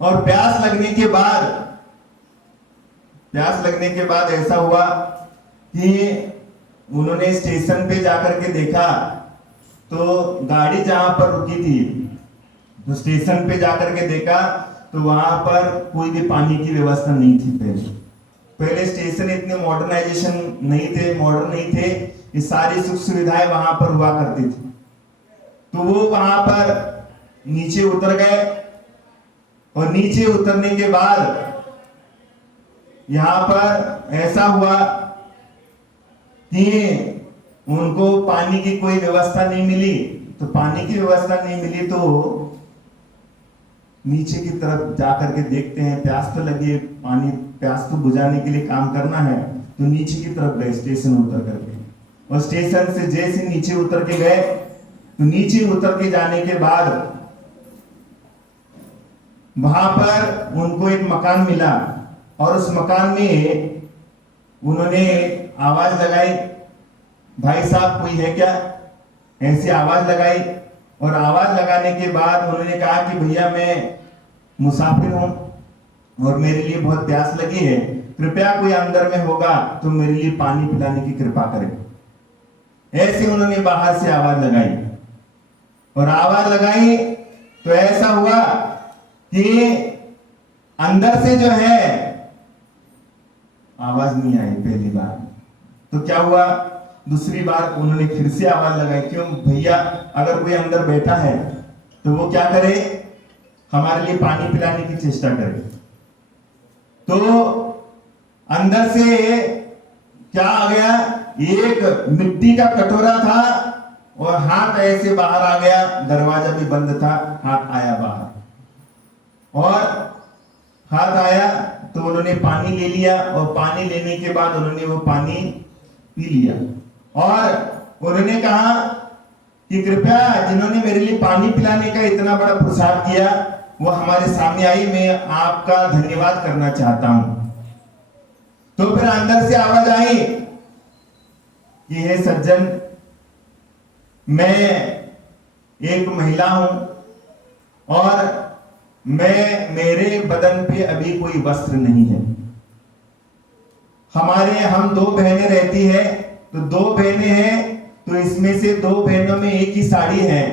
और प्यास लगने के बाद ऐसा हुआ कि उन्होंने स्टेशन पे जाकर के देखा तो गाड़ी जहां पर रुकी थी, तो स्टेशन पे जाकर के देखा तो वहां पर कोई भी पानी की व्यवस्था नहीं थी। पहले स्टेशन इतने मॉडर्नाइजेशन नहीं थे, मॉडर्न नहीं थे, ये सारी सुख सुविधाएं वहां पर हुआ करती थी। तो वो वहां पर नीचे उतर गए, और नीचे उतरने के बाद यहां पर ऐसा हुआ कि उनको पानी की कोई व्यवस्था नहीं मिली। तो पानी की व्यवस्था नहीं मिली तो नीचे की तरफ जाकर के देखते हैं, प्यास तो लगी है, पानी प्यास तो बुझाने के लिए काम करना है, तो नीचे की तरफ गए स्टेशन उतर करके। और स्टेशन से जैसे नीचे उतर के गए तो नीचे उतर के जाने के बाद वहां पर उनको एक मकान मिला, और उस मकान में उन्होंने आवाज लगाई, भाई साहब कोई है क्या, ऐसी आवाज लगाई। और आवाज लगाने के बाद उन्होंने कहा कि भैया मैं मुसाफिर हूं और मेरे लिए बहुत प्यास लगी है, कृपया कोई अंदर में होगा तो मेरे लिए पानी पिलाने की कृपा करें। ऐसे उन्होंने बाहर से आवाज लगाई, और आवाज लगाई तो ऐसा हुआ कि अंदर से जो है आवाज नहीं आई पहली बार। तो क्या हुआ, दूसरी बार उन्होंने फिर से आवाज लगाई, क्यों भैया, अगर कोई अंदर बैठा है तो वो क्या करे, हमारे लिए पानी पिलाने की चेष्टा करे। तो अंदर से क्या आ गया, एक मिट्टी का कटोरा था, और हाथ ऐसे बाहर आ गया, दरवाजा भी बंद था, हाथ आया बाहर, और हाथ आया तो उन्होंने पानी ले लिया और पानी लेने के बाद उन्होंने वो पानी पी लिया और उन्होंने कहा कि कृपया जिन्होंने मेरे लिए पानी पिलाने का इतना बड़ा पुरुषार्थ किया वो हमारे सामने आई, मैं आपका धन्यवाद करना चाहता हूं। तो फिर अंदर से आवाज आई कि हे सज्जन, मैं एक महिला हूं और मेरे बदन पे अभी कोई वस्त्र नहीं है। हम 2 बहनें रहती है, तो 2 बहनें हैं, तो इसमें से 2 बहनों में एक ही साड़ी है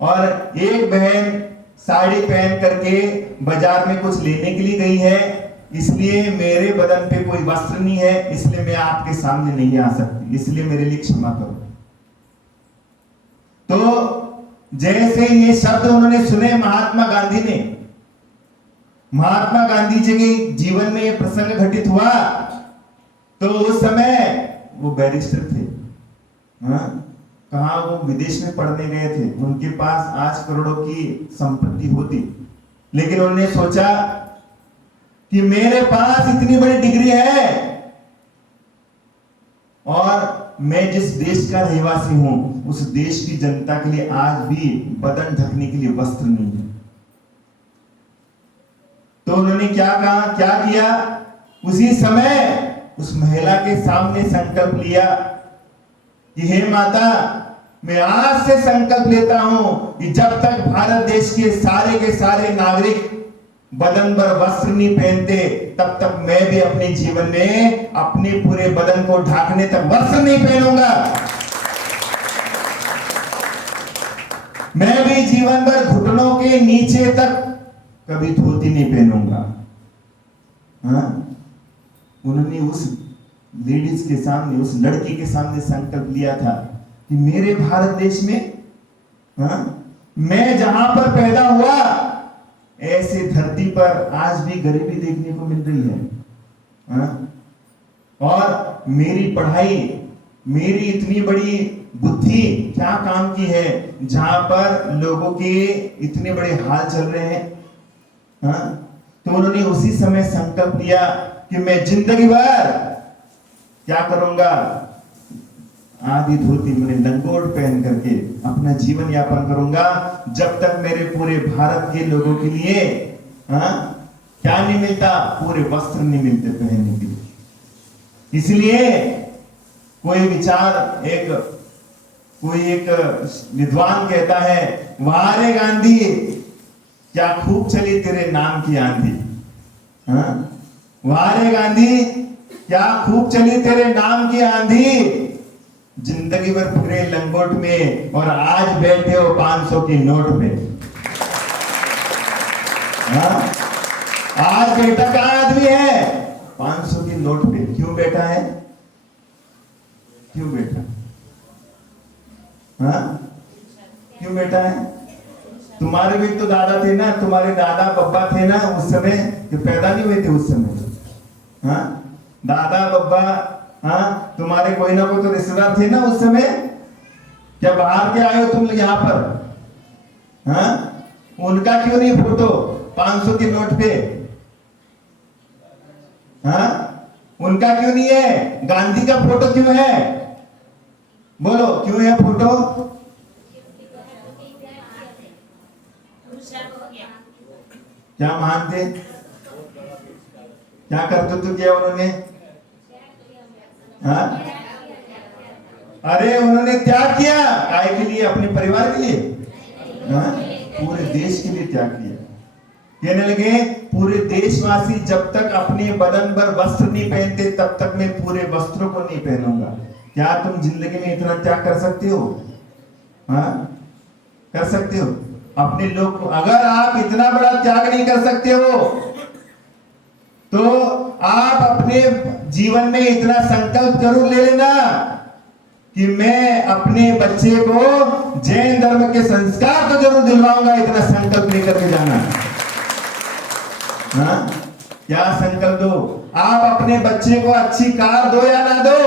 और एक बहन साड़ी पहन करके बाजार में कुछ लेने के लिए गई है, इसलिए मेरे बदन पे कोई वस्त्र नहीं है, इसलिए मैं आपके सामने नहीं आ सकती, इसलिए मेरे लिए क्षमा करो। तो जैसे ये शब्द उन्होंने सुने महात्मा गांधी जी के जीवन में ये प्रसंग घटित हुआ, तो उस समय वो बैरिस्टर थे। कहा वो विदेश में पढ़ने गए थे, उनके पास आज करोड़ों की संपत्ति होती, लेकिन उन्होंने सोचा कि मेरे पास इतनी बड़ी डिग्री है और मैं जिस देश का रहवासी हूं उस देश की जनता के लिए आज भी बदन ढकने के लिए वस्त्र नहीं है। तो उन्होंने क्या किया, उसी समय उस महिला के सामने संकल्प लिया कि हे माता, मैं आज से संकल्प लेता हूं कि जब तक भारत देश के सारे नागरिक बदन पर वस्त्र नहीं पहनते, तब तक मैं भी अपने जीवन में अपने पूरे बदन को ढाकने तक वस्त्र नहीं पहनूंगा। मैं भी जीवन भर घुटनों के नीचे तक कभी धोती नहीं पहनूंगा। उन्होंने उस लेडीज के सामने, उस लड़की के सामने संकल्प लिया था कि मेरे भारत देश में मैं जहां पर पैदा हुआ, ऐसे धरती पर आज भी गरीबी देखने को मिल रही है। और मेरी पढ़ाई, मेरी इतनी बड़ी बुद्धि क्या काम की है जहां पर लोगों के इतने बड़े हाल चल रहे हैं। तो उन्होंने उसी समय संकल्प लिया कि मैं जिंदगी भर क्या करूंगा, आधी धोती मैंने लंगोट पहन करके अपना जीवन यापन करूंगा, जब तक मेरे पूरे भारत के लोगों के लिए क्या नहीं मिलता, पूरे वस्त्र नहीं मिलते पहनने के लिए। इसलिए कोई एक विद्वान कहता है, वारे गांधी क्या खूब चली तेरे नाम की आंधी। वारे गांधी क्या खूब चली तेरे नाम की आंधी, जिंदगी भर पूरे लंगोट में और आज बैठे हो 500 की नोट पे। आज बेटा का आदमी है 500 की नोट पे, क्यों बैठा है, क्यों बैठा, क्यों बैठा है? तुम्हारे भी तो दादा थे ना, तुम्हारे दादा बब्बा थे ना उस समय, जो पैदा नहीं हुए थे उस समय। दादा बब्बा, तुम्हारे कोई ना कोई तो रिश्तेदार थे ना उस समय, क्या बाहर के आए हो तुम यहां पर? उनका क्यों नहीं फोटो 500 के नोट पे? उनका क्यों नहीं है? गांधी का फोटो क्यों है? बोलो क्यों है फोटो? क्या महान थे, क्या कर्तृत्व किया उन्होंने? अरे उन्होंने त्याग किया, काय के लिए? अपने परिवार के लिए? पूरे देश के लिए त्याग किया। कहने लगे पूरे देशवासी जब तक अपने बदन पर वस्त्र नहीं पहनते तब तक मैं पूरे वस्त्रों को नहीं पहनूंगा। क्या तुम जिंदगी में इतना त्याग कर सकते हो? कर सकते हो? अपने लोग को अगर आप इतना बड़ा त्याग नहीं कर सकते हो तो आप अपने जीवन में इतना संकल्प जरूर ले लेना कि मैं अपने बच्चे को जैन धर्म के संस्कार तो जरूर दिलवाऊंगा। इतना संकल्प लेकर के जाना। क्या संकल्प दो? आप अपने बच्चे को अच्छी कार दो या ना दो,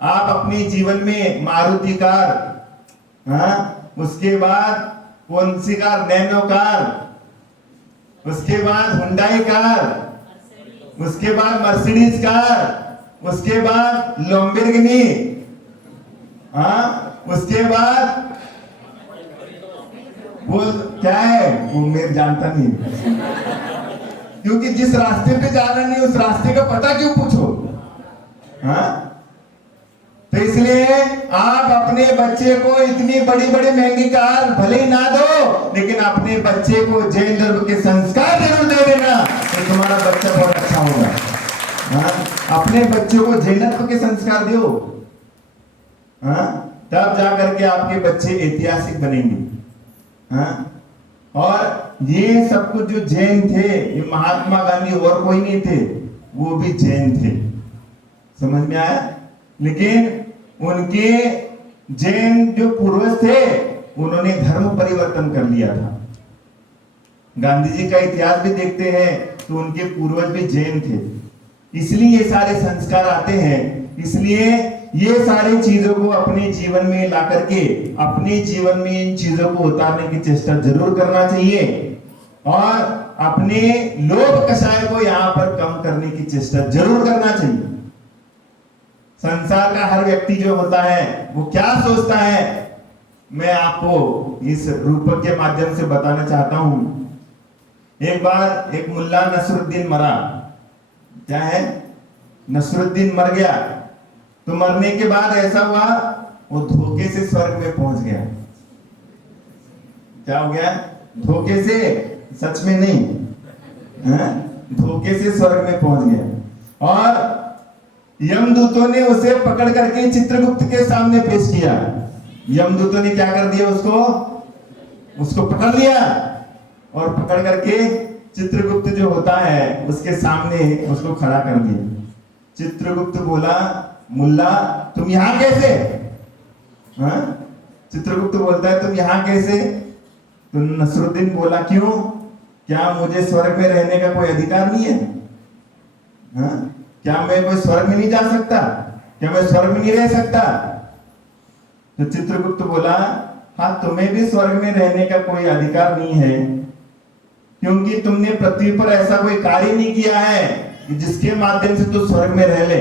आप अपने जीवन में मारुति कार, उसके बाद कौन सी कार, नैनो कार, उसके बाद हुंडई कार, उसके बाद मर्सिडीज कार, उसके बाद लैम्बोर्गिनी, हाँ, उसके बाद वो क्या है वो मैं जानता नहीं, क्योंकि जिस रास्ते पे जाना नहीं उस रास्ते का पता क्यों पूछो, हाँ। तो इसलिए आप अपने बच्चे को इतनी बड़ी बड़ी महंगी कार भले ही ना दो, लेकिन अपने बच्चे को जैन धर्म के संस्कार जरूर दे देना, तो तुम्हारा बच्चा बहुत अच्छा होगा, हाँ। अपने बच्चे को जैनत्व के संस्कार दो, हाँ, तब जाकर के आपके बच्चे ऐतिहासिक बनेंगे, हाँ। और ये सब कुछ जो जैन थे, ये महात्मा गांधी और कोई नहीं थे, वो भी जैन थे, समझ में आया। लेकिन उनके जैन जो पूर्वज थे उन्होंने धर्म परिवर्तन कर लिया था। गांधी जी का इतिहास भी देखते हैं तो उनके पूर्वज भी जैन थे, इसलिए ये सारे संस्कार आते हैं। इसलिए ये सारी चीजों को अपने जीवन में ला करके अपने जीवन में इन चीजों को उतारने की चेष्टा जरूर करना चाहिए और अपने लोभ कषाय को यहाँ पर कम करने की चेष्टा जरूर करना चाहिए। संसार का हर व्यक्ति जो होता है वो क्या सोचता है, मैं आपको इस रूपक के माध्यम से बताना चाहता हूं। एक बार एक मुल्ला नसरुद्दीन मरा, क्या है, नसरुद्दीन मर गया। तो मरने के बाद ऐसा हुआ वो धोखे से स्वर्ग में पहुंच गया। क्या हो गया, धोखे से, सच में नहीं, धोखे से स्वर्ग में पहुंच गया। और यमदूतों ने उसे पकड़ करके चित्रगुप्त के सामने पेश किया। यमदूतों ने क्या कर दिया, उसको पकड़ लिया और पकड़ करके चित्रगुप्त जो होता है उसके सामने उसको खड़ा कर दिया। चित्रगुप्त बोला, मुल्ला तुम यहां कैसे, हाँ? चित्रगुप्त बोलता है तुम यहां कैसे। तो नसरुद्दीन बोला क्यों, क्या मुझे स्वर्ग में रहने का कोई अधिकार नहीं है, हाँ? क्या मैं कोई स्वर्ग में नहीं जा सकता, क्या मैं स्वर्ग में नहीं रह सकता। तो चित्रगुप्त बोला, हाँ तुम्हें भी स्वर्ग में रहने का कोई अधिकार नहीं है, क्योंकि तुमने पृथ्वी पर ऐसा कोई कार्य नहीं किया है कि जिसके माध्यम से तू स्वर्ग में रह ले।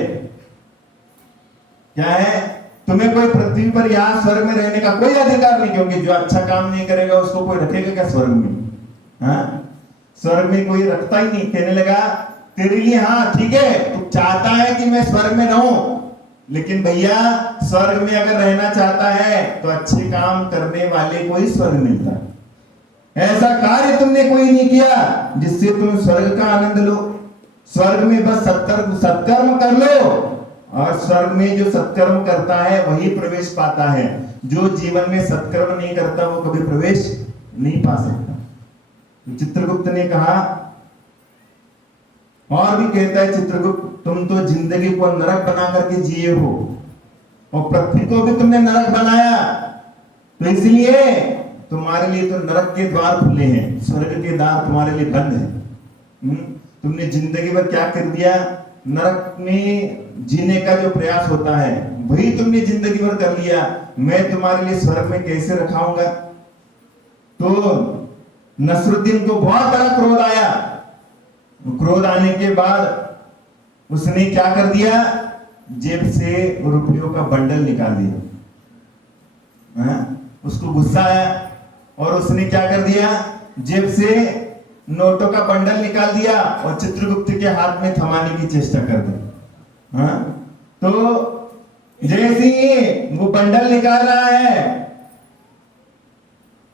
क्या है, तुम्हें कोई पृथ्वी पर यहाँ स्वर्ग में रहने का कोई अधिकार नहीं, क्योंकि जो अच्छा काम नहीं करेगा उसको कोई रखेगा क्या स्वर्ग में, हाँ? स्वर्ग में कोई रखता ही नहीं। कहने लगा तेरे लिए हाँ ठीक है, तू चाहता है कि मैं स्वर्ग में रहूं, लेकिन भैया स्वर्ग में अगर रहना चाहता है तो अच्छे काम करने वाले को ही स्वर्ग मिलता है। ऐसा कार्य तुमने कोई नहीं किया जिससे तुम स्वर्ग का आनंद लो। स्वर्ग में बस सत्कर्म कर लो, और स्वर्ग में जो सत्कर्म करता है वही प्रवेश पाता है। जो जीवन में सत्कर्म नहीं करता वो कभी प्रवेश नहीं पा सकता। तो चित्रगुप्त ने कहा, और भी कहता है चित्रगुप्त, तुम तो जिंदगी को नरक बना करके जिए हो और पृथ्वी को भी तुमने नरक बनाया, तो इसलिए तुम्हारे लिए तो नरक के द्वार खुले हैं, स्वर्ग के द्वार तुम्हारे लिए बंद है। तुमने जिंदगी भर क्या कर दिया, नरक में जीने का जो प्रयास होता है वही तुमने जिंदगी भर कर लिया। मैं तुम्हारे लिए स्वर्ग में कैसे रखाऊंगा। तो नसरुद्दीन को बहुत बड़ा क्रोध आया। क्रोध आने के बाद उसने क्या कर दिया, जेब से रुपयों का बंडल निकाल दिया, उसको गुस्सा आया और उसने क्या कर दिया, जेब से नोटों का बंडल निकाल दिया और चित्रगुप्त के हाथ में थमाने की चेष्टा कर दी। तो जैसे ही वो बंडल निकाल रहा है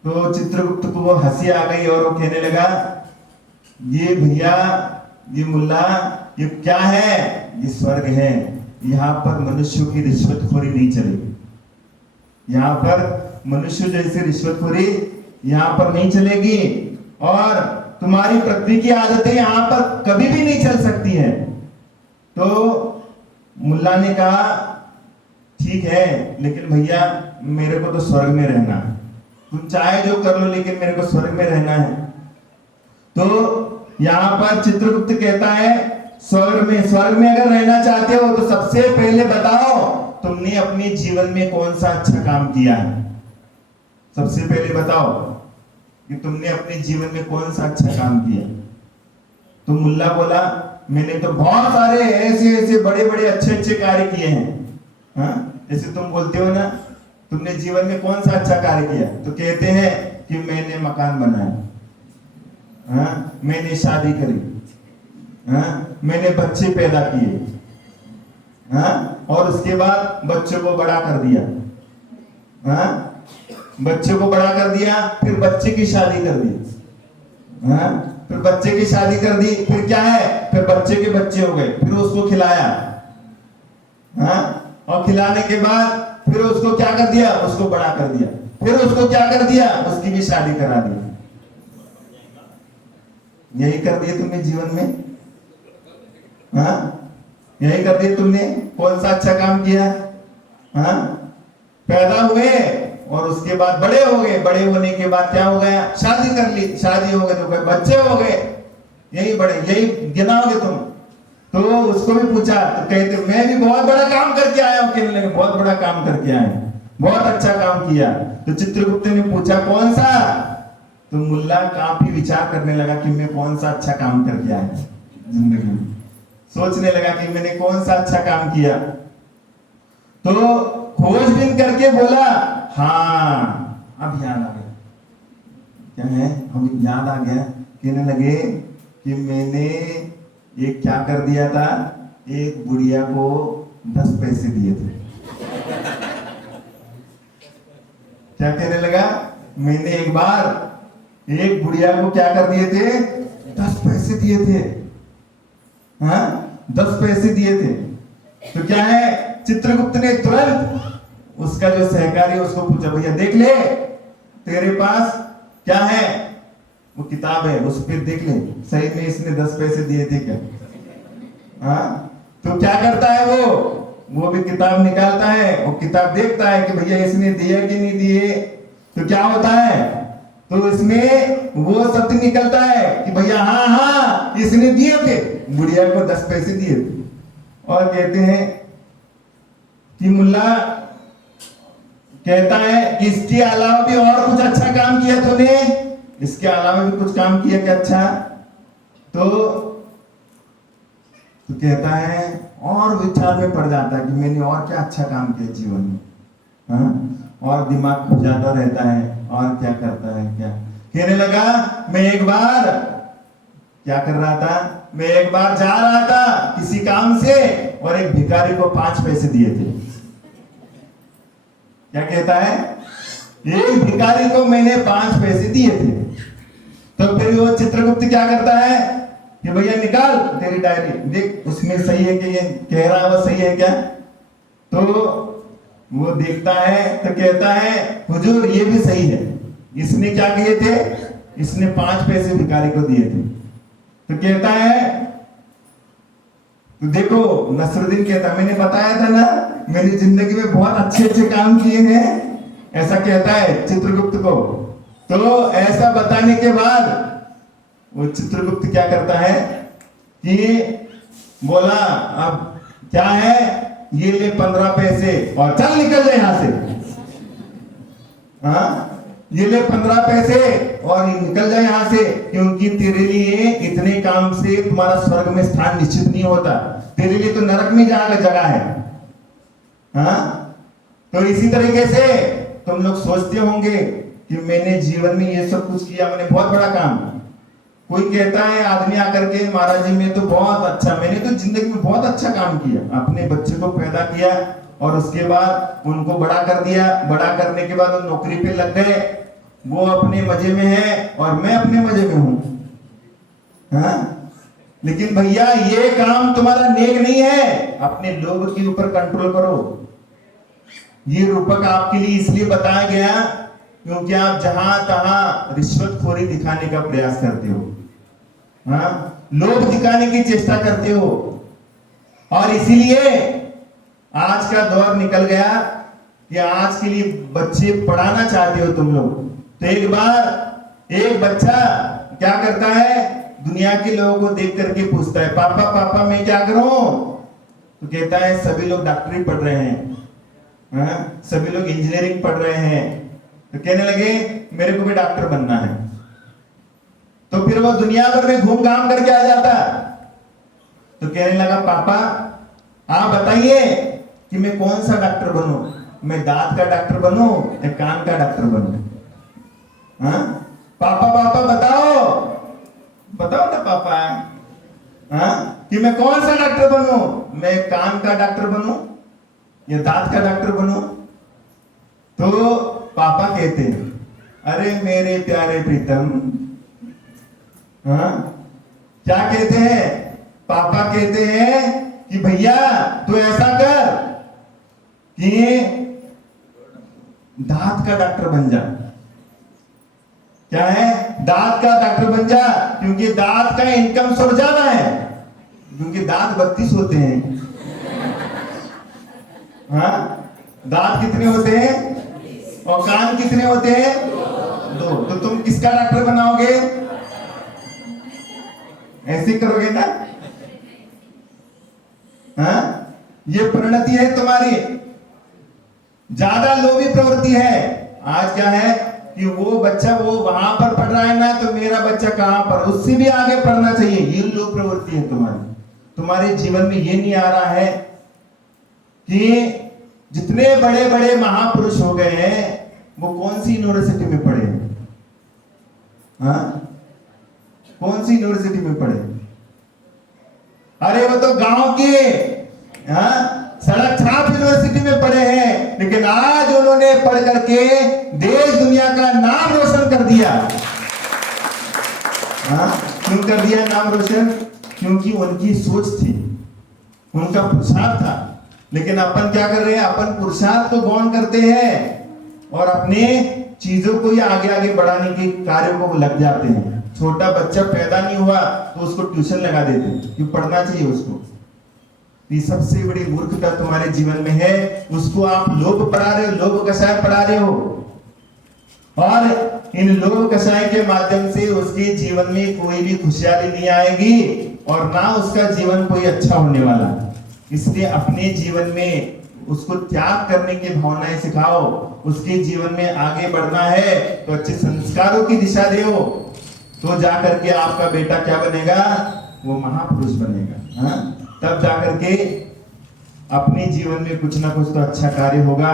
तो चित्रगुप्त को वो हंसी आ गई और वो कहने लगा, ये भैया, ये मुल्ला, ये क्या है, ये स्वर्ग है, यहाँ पर मनुष्यों की रिश्वतखोरी नहीं चलेगी। यहाँ पर मनुष्य जैसे रिश्वतखोरी यहाँ पर नहीं चलेगी, और तुम्हारी पृथ्वी की आदतें यहाँ पर कभी भी नहीं चल सकती हैं। तो मुल्ला ने कहा, ठीक है, लेकिन भैया मेरे को तो स्वर्ग में रहना है, तुम चाहे जो कर लो, लेकिन मेरे को स्वर्ग में रहना है। तो यहाँ पर चित्रगुप्त कहता है, स्वर्ग में अगर रहना चाहते हो तो सबसे पहले बताओ तुमने अपने जीवन में कौन सा अच्छा काम किया है, सबसे पहले बताओ। कि तुमने अपने जीवन में कौन सा अच्छा काम किया। तो मुल्ला बोला, मैंने तो बहुत सारे ऐसे ऐसे बड़े बड़े अच्छे अच्छे कार्य किए हैं। हाँ, जैसे तुम बोलते हो ना, तुमने जीवन में कौन सा अच्छा कार्य किया, तो कहते हैं कि मैंने मकान बनाया, हाँ, मैंने शादी करी, हाँ, मैंने बच्चे पैदा किए, हाँ, और उसके बाद बच्चों को बड़ा कर दिया, हाँ, बच्चों को बड़ा कर दिया, फिर बच्चे की शादी कर दी, हाँ, फिर बच्चे की शादी कर दी, फिर क्या है, फिर बच्चे के बच्चे हो गए, फिर उसको खिलाया, हाँ, और खिलाने के बाद फिर उसको क्या कर दिया, उसको बड़ा कर दिया, फिर उसको क्या कर दिया, उसकी भी शादी करा दी। यही कर दिए तुमने जीवन में, हाँ, यही कर दिए तुमने। कौन सा अच्छा काम किया, हाँ, पैदा हुए और उसके बाद बड़े हो गए, बड़े होने के बाद क्या हो गया, शादी कर ली, शादी हो गए तो कोई बच्चे हो गए, यही बड़े, यही गिनाओगे तुम। तो उसको भी पूछा तो कहते मैं भी बहुत बड़ा काम करके आया हूं, कहने लगे बहुत बड़ा काम करके आए, बहुत अच्छा काम किया। तो चित्रगुप्त ने पूछा कौन सा, तो मुल्ला काफी विचार करने लगा कि मैं कौन सा अच्छा काम करके आया जिंदगी में, सोचने लगा कि मैंने कौन सा अच्छा काम किया। तो खोजबीन करके बोला, हाँ अब याद आ गया, क्या है, हम याद आ गया, कहने लगे कि मैंने एक क्या कर दिया था, एक बुढ़िया को 10 पैसे दिए थे। क्या कहने लगा, मैंने एक बार एक बुढ़िया को क्या कर दिए थे, 10 पैसे दिए थे, हाँ, 10 पैसे दिए थे। तो क्या है, चित्रगुप्त ने तुरंत उसका जो सहकारी है उसको पूछा, भैया देख ले तेरे पास क्या है, वो किताब है, उस पर देख ले सही में इसने 10 पैसे दिए थे क्या। हाँ, तो क्या करता है वो भी किताब निकालता है, वो किताब देखता है कि भैया इसने दिए कि नहीं दिए। तो क्या होता है, तो इसमें वो सत्य निकलता है कि भैया हाँ हाँ इसने दिए थे, बुढ़िया को 10 पैसे दिए थे। और कहते हैं कि मुल्ला कहता है कि इसके अलावा भी और कुछ अच्छा काम किया तूने, इसके अलावा भी कुछ काम किया क्या अच्छा। तो कहता है और विचार में पड़ जाता है कि मैंने और क्या अच्छा काम किया जीवन में, हाँ, और दिमाग खुल जाता रहता है, और क्या करता है क्या। कहने लगा मैं एक बार क्या कर रहा था, मैं एक बार जा रहा था किसी काम से और एक भिखारी को 5 पैसे दिए थे। क्या कहता है, एक भिखारी को मैंने 5 पैसे दिए थे। तो फिर वो चित्रगुप्त क्या करता है कि भैया निकाल तेरी डायरी, देख उसमें सही है कि ये कह रहा है वो सही है क्या। तो वो देखता है तो कहता है हुजूर ये भी सही है, इसने क्या किए थे, इसने 5 पैसे भिखारी को दिए थे। तो कहता है तो देखो नसरुद्दीन कहता मैंने बताया था ना मैंने जिंदगी में बहुत अच्छे अच्छे काम किए हैं, ऐसा कहता है चित्रगुप्त को। तो ऐसा बताने के बाद वो चित्रगुप्त क्या करता है कि बोला अब क्या है, ये ले 15 पैसे और चल निकल जाए यहां से। हाँ, ये ले 15 पैसे और निकल जाए यहां से, क्योंकि तेरे लिए इतने काम से तुम्हारा स्वर्ग में स्थान निश्चित नहीं होता, तेरे लिए तो नरक में जाकर जगह है। हाँ, तो इसी तरीके से तुम लोग सोचते होंगे कि मैंने जीवन में ये सब कुछ किया, मैंने बहुत बड़ा काम। कोई कहता है आदमी आकर के महाराज जी मैं तो बहुत अच्छा, मैंने तो जिंदगी में बहुत अच्छा काम किया, अपने बच्चे को पैदा किया और उसके बाद उनको बड़ा कर दिया, बड़ा करने के बाद वो नौकरी पे लग गए, वो अपने मजे में है और मैं अपने मजे में हूं। हाँ, लेकिन भैया ये काम तुम्हारा नेक नहीं है, अपने लोभ के ऊपर कंट्रोल करो। ये रूपक आपके लिए इसलिए बताया गया क्योंकि आप जहां तहां रिश्वतखोरी दिखाने का प्रयास करते हो, हाँ, लोभ दिखाने की चेष्टा करते हो, और इसीलिए आज का दौर निकल गया कि आज के लिए बच्चे पढ़ाना चाहते हो तुम लोग। तो एक बार एक बच्चा क्या करता है, दुनिया के लोगों को देख करके पूछता है पापा पापा मैं क्या करूं। तो कहता है सभी लोग डॉक्टरी पढ़ रहे हैं, हाँ, सभी लोग इंजीनियरिंग पढ़ रहे हैं। तो कहने लगे मेरे को भी डॉक्टर बनना है। तो फिर वो दुनिया भर में घूम घाम करके आ जाता। तो कहने लगा पापा आप बताइए कि मैं कौन सा डॉक्टर बनूं, मैं दांत का डॉक्टर बनूं या कान का डॉक्टर बनूं? हाँ पापा पापा बताओ बताओ ना पापा, हाँ कि मैं कौन सा डॉक्टर बनूं, मैं कान का डॉक्टर बनूं या दांत का डॉक्टर बनूं? तो पापा कहते हैं अरे मेरे प्यारे प्रीतम, हाँ क्या कहते हैं? पापा कहते हैं कि भैया तू ऐसा कर कि दांत का डॉक्टर बन जा। क्या है? दांत का डॉक्टर बन जा, क्योंकि दांत का इनकम सोर्स ज्यादा है, क्योंकि दांत 32 होते हैं। हाँ दांत कितने होते हैं और कान कितने होते हैं? 2। तो तुम किसका डॉक्टर बनाओगे? ऐसे करोगे ना? हाँ ये परिणति है तुम्हारी, ज्यादा लोभी प्रवृत्ति है। आज क्या है कि वो बच्चा वो वहां पर पढ़ रहा है ना, तो मेरा बच्चा कहां पर, उससे भी आगे पढ़ना चाहिए। ये लोभ प्रवृत्ति है तुम्हारी। तुम्हारे जीवन में ये नहीं आ रहा है कि जितने बड़े बड़े महापुरुष हो गए हैं वो कौन सी यूनिवर्सिटी में पढ़े? हाँ कौन सी यूनिवर्सिटी में पढ़े? अरे वो तो गांव के सड़क छाप यूनिवर्सिटी में पढ़े हैं, लेकिन आज उन्होंने पढ़ करके देश दुनिया का नाम रोशन कर दिया। क्यों कर दिया नाम रोशन? क्योंकि उनकी सोच थी, उनका पुरुषार्थ था। लेकिन अपन क्या कर रहे हैं? अपन पुरुषार्थ को गौण करते हैं और अपने चीजों को ही आगे आगे बढ़ाने के कार्यों को लग जाते हैं। छोटा बच्चा पैदा नहीं हुआ तो उसको ट्यूशन लगा देते हैं कि पढ़ना चाहिए उसको। ये सबसे बड़ी मूर्खता तुम्हारे जीवन में है। उसको आप लोभ पढ़ा रहे हो, लोभ कषाय पढ़ा रहे हो, और इन लोभ कषाय के माध्यम से उसके जीवन में कोई भी खुशहाली नहीं आएगी और ना उसका जीवन कोई अच्छा होने वाला। इसलिए अपने जीवन में उसको त्याग करने की भावनाएं सिखाओ। उसके जीवन में आगे बढ़ना है तो अच्छे संस्कारों की दिशा दो, तो जाकर के आपका बेटा क्या बनेगा? वो महापुरुष बनेगा। हाँ तब जाकर के अपने जीवन में कुछ ना कुछ तो अच्छा कार्य होगा।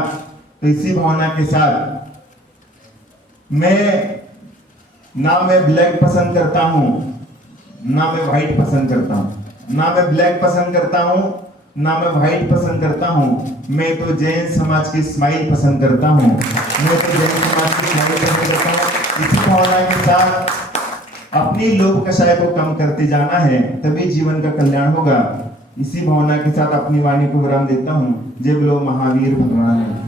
तो इसी भावना के साथ मैं ब्लैक पसंद करता हूं, ना मैं व्हाइट पसंद करता हूं, ना मैं ब्लैक पसंद करता हूं, ना मैं व्हाइट पसंद करता हूं। मैं तो जैन समाज की स्माइल पसंद करता हूं, मैं तो जैन समाज की स्माइल पसंद करता हूं। इसी भावना के साथ अपनी लोभ कषाय को कम करते जाना है, तभी जीवन का कल्याण होगा। इसी भावना के साथ अपनी वाणी को विराम देता हूं। जय बोलो महावीर भगवान।